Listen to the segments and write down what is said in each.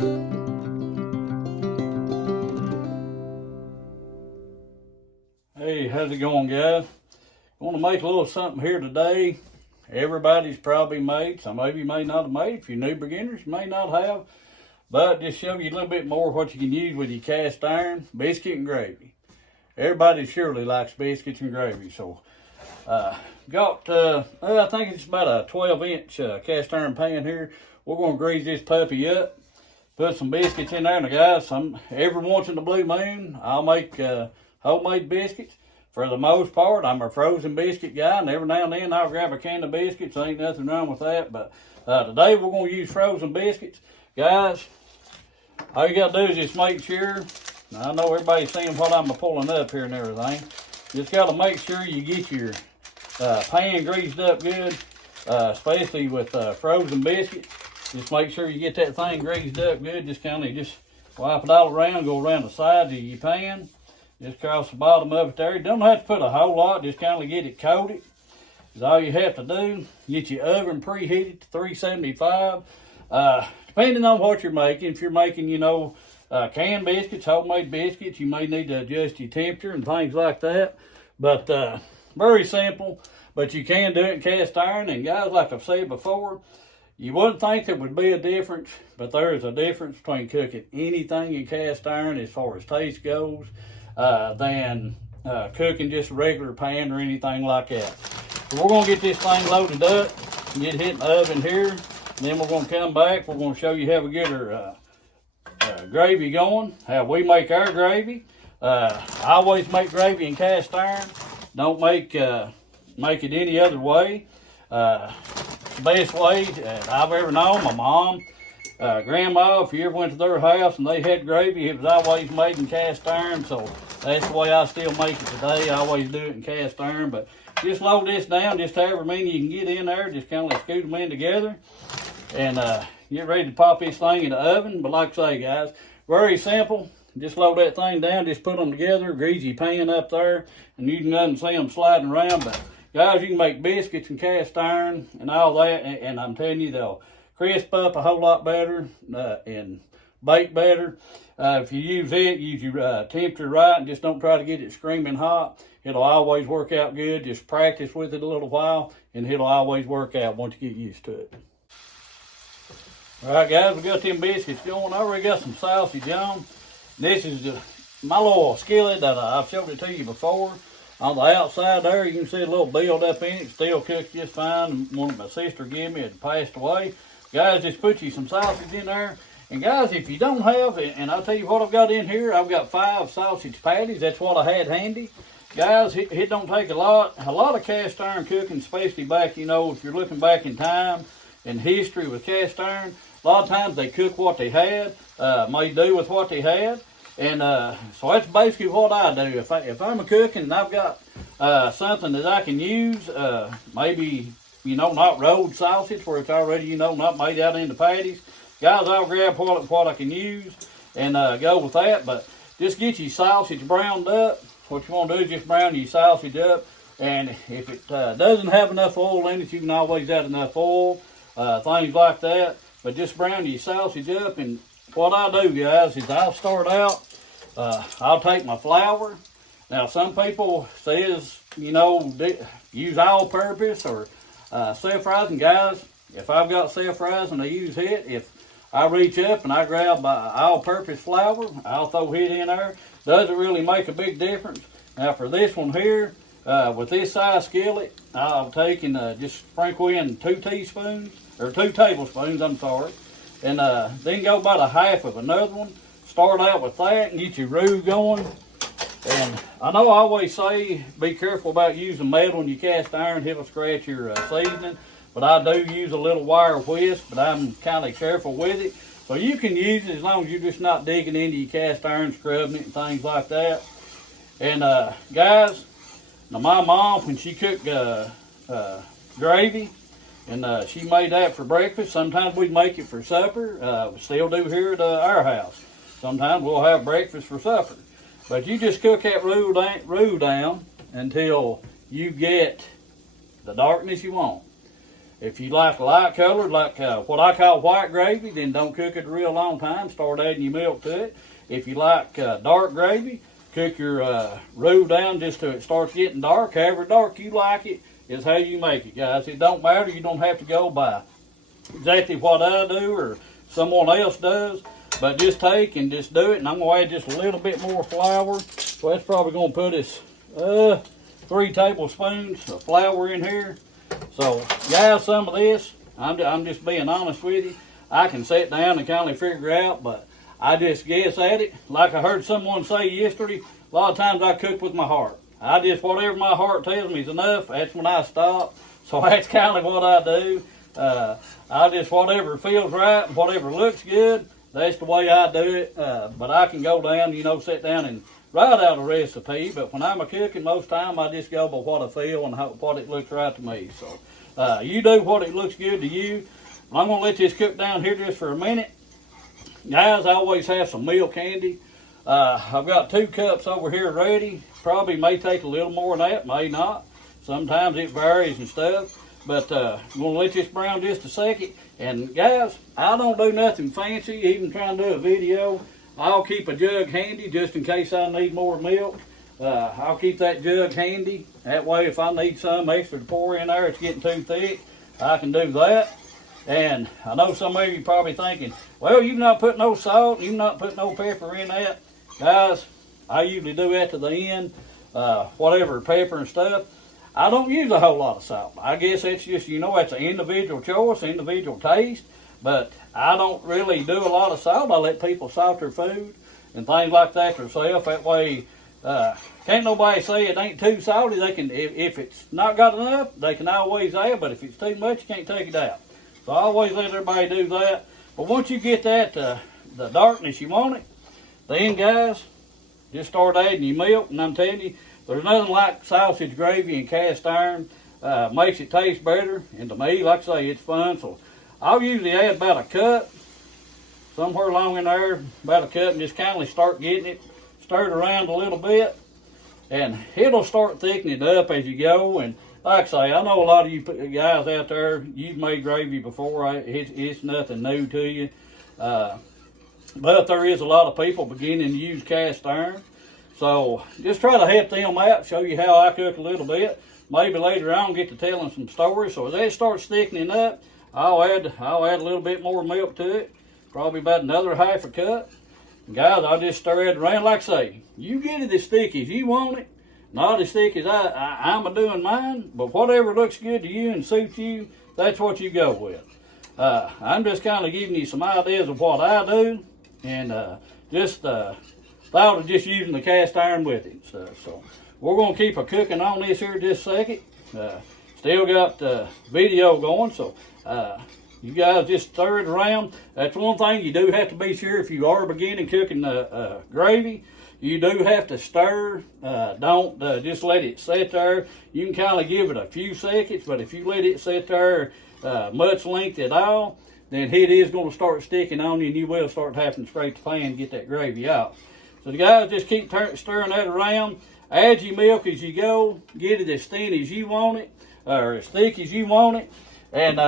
Hey, how's it going, guys? I want to make a little something here today. Everybody's probably made. Some of you may not have made. If you're new beginners, you may not have. But just show you a little bit more what you can use with your cast iron, biscuit and gravy. Everybody surely likes biscuits and gravy. So, I think it's about a 12-inch cast iron pan here. We're going to grease this puppy up. Put some biscuits in there. Now, guys, every once in the blue moon, I'll make homemade biscuits. For the most part, I'm a frozen biscuit guy, and every now and then I'll grab a can of biscuits. Ain't nothing wrong with that. But today we're going to use frozen biscuits. Guys, all you got to do is just make sure, I know everybody's seeing what I'm pulling up here and everything. Just got to make sure you get your pan greased up good, especially with frozen biscuits. Just make sure you get that thing greased up good. Just kind of just wipe it all around, go around the sides of your pan. Just across the bottom of it there. You don't have to put a whole lot, just kind of get it coated. That's all you have to do. Get your oven preheated to 375. Depending on what you're making, if you're making, canned biscuits, homemade biscuits, you may need to adjust your temperature and things like that. But very simple, but you can do it in cast iron. And guys, like I've said before, you wouldn't think there would be a difference, but there is a difference between cooking anything in cast iron as far as taste goes than cooking just a regular pan or anything like that. So we're going to get this thing loaded up, get it in the oven here, and then we're going to come back. We're going to show you how we get our gravy going, how we make our gravy. I always make gravy in cast iron. Don't make it any other way. The best way I've ever known. My mom, grandma, if you ever went to their house and they had gravy, it was always made in cast iron. So that's the way I still make it today. I always do it in cast iron. But just load this down, just however many you can get in there. Just kind of like scoot them in together. And get ready to pop this thing in the oven. But like I say, guys, very simple. Just load that thing down, just put them together, grease your pan up there, and you can see them sliding around. But guys, you can make biscuits in cast iron and all that, and I'm telling you, they'll crisp up a whole lot better and bake better. If you use your temperature right, and just don't try to get it screaming hot. It'll always work out good. Just practice with it a little while, and it'll always work out once you get used to it. All right, guys, we got them biscuits going. I already got some sausage on. This is my little skillet that I've showed it to you before. On the outside there, you can see a little build up in it. Still cooks just fine. One that my sister gave me had passed away. Guys, just put you some sausage in there. And guys, if you don't have, and I'll tell you what I've got in here, I've got 5 sausage patties. That's what I had handy. Guys, it don't take a lot. A lot of cast iron cooking, especially back, if you're looking back in time and history with cast iron, a lot of times they cook what they had, may do with what they had. And so that's basically what I do. If I'm a cooking and I've got something that I can use, maybe, not rolled sausage where it's already, not made out into patties, guys, I'll grab what I can use and go with that. But just get your sausage browned up. What you want to do is just brown your sausage up. And if it doesn't have enough oil in it, you can always add enough oil, things like that. But just brown your sausage up. And what I do, guys, is I'll start out, I'll take my flour. Now, some people says, use all-purpose or self-rising. Guys, if I've got self-rising, I use it. If I reach up and I grab all-purpose flour, I'll throw it in there. Doesn't really make a big difference. Now, for this one here, with this size skillet, I'll take and just sprinkle in 2 tablespoons, and then go about a half of another one. Start out with that and get your roux going. And I know I always say be careful about using metal in your cast iron. It'll scratch your seasoning. But I do use a little wire whisk, but I'm kind of careful with it. So you can use it as long as you're just not digging into your cast iron, scrubbing it and things like that. And guys, now my mom, when she cooked gravy, and she made that for breakfast. Sometimes we make it for supper. We still do here at our house. Sometimes we'll have breakfast for supper. But you just cook that roux down until you get the darkness you want. If you like light colored, like what I call white gravy, then don't cook it a real long time. Start adding your milk to it. If you like dark gravy, cook your roux down just till it starts getting dark. However dark you like it is how you make it, guys. It don't matter. You don't have to go by exactly what I do or someone else does, but just take and just do it. And I'm going to add just a little bit more flour. So that's probably going to put us 3 tablespoons of flour in here. So, guys, some of this, I'm just being honest with you, I can sit down and kind of figure out, but I just guess at it. Like I heard someone say yesterday, a lot of times I cook with my heart. I just, whatever my heart tells me is enough, that's when I stop. So that's kind of what I do. I just, whatever feels right and whatever looks good, that's the way I do it. But I can go down, sit down and write out a recipe, but when I'm a cooking, most time I just go by what I feel and what it looks right to me. So you do what it looks good to you. I'm going to let this cook down here just for a minute. Guys, I always have some milk handy. I've got 2 cups over here ready. Probably may take a little more than that, may not. Sometimes it varies and stuff. But I'm going to let this brown just a second. And guys, I don't do nothing fancy, even trying to do a video. I'll keep a jug handy just in case I need more milk. I'll keep that jug handy. That way if I need some extra to pour in there, it's getting too thick, I can do that. And I know some of you probably thinking, well, you've not put no salt, you've not put no pepper in that. Guys, I usually do that to the end, whatever pepper and stuff. I don't use a whole lot of salt. I guess it's just, that's an individual choice, individual taste. But I don't really do a lot of salt. I let people salt their food and things like that themselves. That way, can't nobody say it ain't too salty. They can, if it's not got enough, they can always add. But if it's too much, you can't take it out. So I always let everybody do that. But once you get that, the darkness you want it, then guys, just start adding your milk. And I'm telling you, there's nothing like sausage gravy and cast iron. Makes it taste better. And to me, like I say, it's fun. So I'll usually add about a cup, somewhere along in there, about a cup, and just kind of start getting it stirred around a little bit. And it'll start thickening up as you go. And like I say, I know a lot of you guys out there, you've made gravy before. It's nothing new to you. But there is a lot of people beginning to use cast iron. So just try to help them out, show you how I cook a little bit. Maybe later on get to telling some stories. So as that starts thickening up, I'll add a little bit more milk to it, probably about another half a cup. And guys, I'll just stir it around. Like I say, you get it as thick as you want it, not as thick as I'm doing mine, but whatever looks good to you and suits you, that's what you go with. I'm just kind of giving you some ideas of what I do, and just thought of just using the cast iron with it. So we're going to keep a cooking on this here just a second. Still got the video going, so you guys just stir it around. That's one thing you do have to be sure if you are beginning cooking gravy. You do have to stir. Don't just let it sit there. You can kind of give it a few seconds, but if you let it sit there much length at all, then it is going to start sticking on you, and you will start having to scrape the pan and get that gravy out. So the guys just keep stirring that around. Add your milk as you go. Get it as thin as you want it, or as thick as you want it, and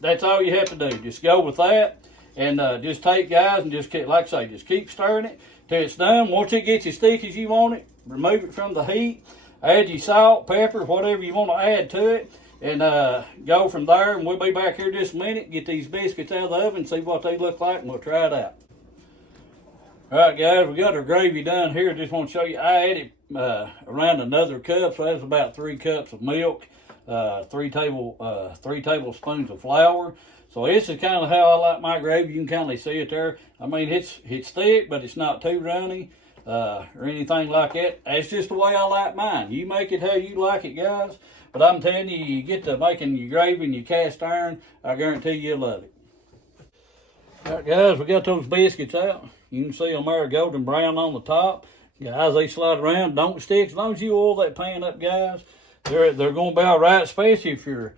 that's all you have to do. Just go with that, and just take, guys, and just keep, like I say, just keep stirring it till it's done. Once it gets as thick as you want it, remove it from the heat. Add your salt, pepper, whatever you want to add to it, and go from there. And we'll be back here just a minute. Get these biscuits out of the oven, see what they look like, and we'll try it out. All right, guys, we got our gravy done here. Just want to show you, I added around another cup, so that's about 3 cups of milk, 3 tablespoons of flour. So this is kind of how I like my gravy. You can kind of see it there. I mean, it's thick, but it's not too runny or anything like that. That's just the way I like mine. You make it how you like it, guys. But I'm telling you, you get to making your gravy and your cast iron, I guarantee you'll love it. All right, guys, we got those biscuits out. You can see them there golden brown on the top. Guys, they slide around, don't stick. As long as you oil that pan up, guys, they're going to be all right, especially if your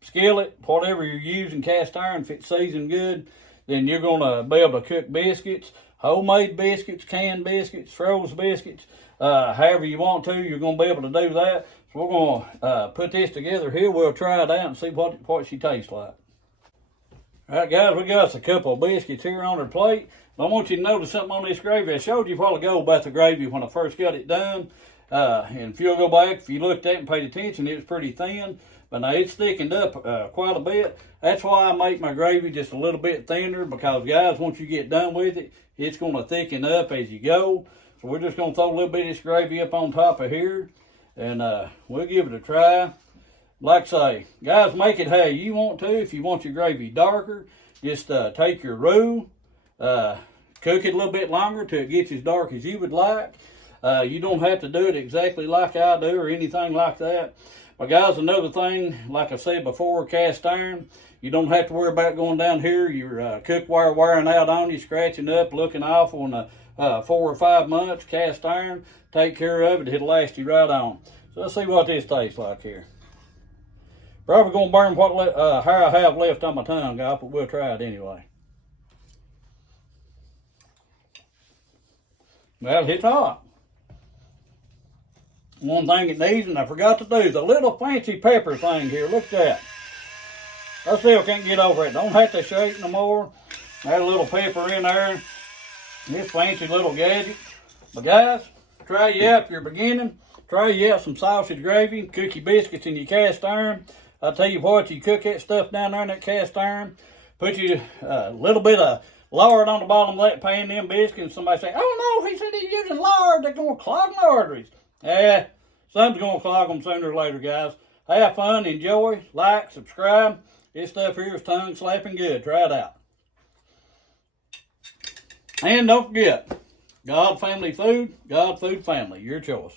skillet, whatever you're using, cast iron, if it's seasoned good, then you're going to be able to cook biscuits, homemade biscuits, canned biscuits, frozen biscuits, however you want to, you're going to be able to do that. That's we're gonna put this together here. We'll try it out and see what she tastes like. All right, guys, we got us a couple of biscuits here on our plate. I want you to notice something on this gravy. I showed you a while ago about the gravy when I first got it done. And if you'll go back, if you looked at it and paid attention, it was pretty thin. But now it's thickened up quite a bit. That's why I make my gravy just a little bit thinner, because, guys, once you get done with it, it's going to thicken up as you go. So we're just going to throw a little bit of this gravy up on top of here, and we'll give it a try. Like I say, guys, make it how you want to. If you want your gravy darker, just take your roux, cook it a little bit longer till it gets as dark as you would like. You don't have to do it exactly like I do or anything like that. But guys, another thing, like I said before, cast iron, you don't have to worry about going down here, your cookware wearing out on you, scratching up, looking awful in 4 or 5 months. Cast iron, take care of it, it'll last you right on. So let's see what this tastes like here. Probably gonna burn what hair I have left on my tongue, guys, but we'll try it anyway. Well, it's hot. One thing it needs, and I forgot to do, the little fancy pepper thing here. Look at that. I still can't get over it. Don't have to shake no more. Add a little pepper in there. This fancy little gadget. But guys, try you out if you're beginning. Try you out some sausage gravy, cook your biscuits in your cast iron. I'll tell you what, you cook that stuff down there in that cast iron, put you a little bit of lard on the bottom of that pan, them biscuits, and somebody say, oh no, he said he's using lard, they're going to clog my arteries. Something's going to clog them sooner or later, guys. Have fun, enjoy, like, subscribe. This stuff here is tongue slapping good. Try it out. And don't forget, God Family Food, God Food Family, your choice.